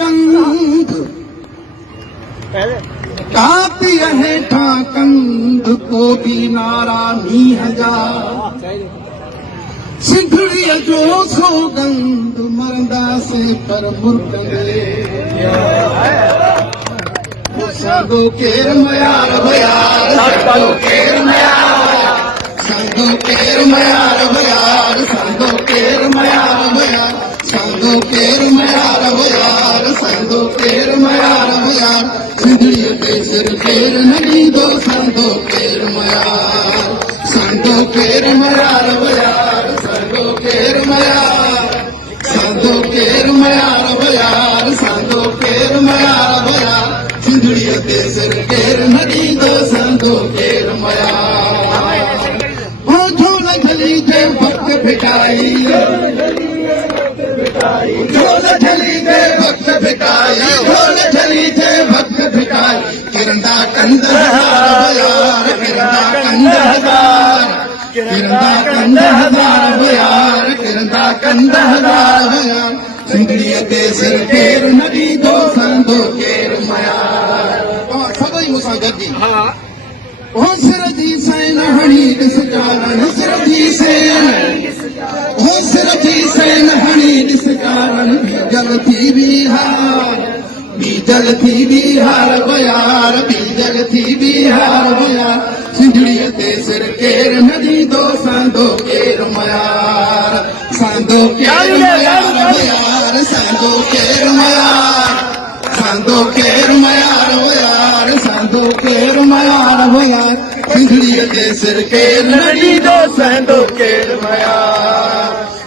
कंध कापी हेठा कंध को भी नारा नी हजार सिंधड़ी जो सौगंध मरंदा से कर मुर्कंदे साधो केर मयार भयार साधो केर मयार साधो केर मयार भयार साधो केर मयार भयार साधो केर मयार भयार साधो केर मयार भयार सिंधड़ी ते सिर केर नदी दो साधो केर मयार साधो केर मयार भयार साधो केर मयार साधो केर मयार भयार साधो केर मयार भयार सिंधड़ी ते सिर केर नदी दो साधो केर मयार हो झोल झली ते वक्त भिटाई झोल झली ते वक्त भिटाई झोल झली ते वक्त भिटाई किरंदा कंद हजार भयार किरंदा कंद हजार किरंदा कंद हजार भयार किरंदा कंद हजार भयार सिंधड़ी ते सिर केर नदी दो संदो केर मयार सभई मूंसां गॾिजी ओ सिर जी सैन हणी ॾिस कारण सिर जी सैन ओ सिर जी सैन हणी ॾिस कारण बीजल थी बिहार बीजल थी बिहार भयार बीजल थी बिहार भयार सिंधड़ी ते सिर केर नदी दो सांदो केर मयार सांदो केर मयार भयार सांदो केर मयार सांदो केर मयार भयार सांदो केर मयार भयार सिंधड़ी ते सिर केर नदी दो सांदो केर मयार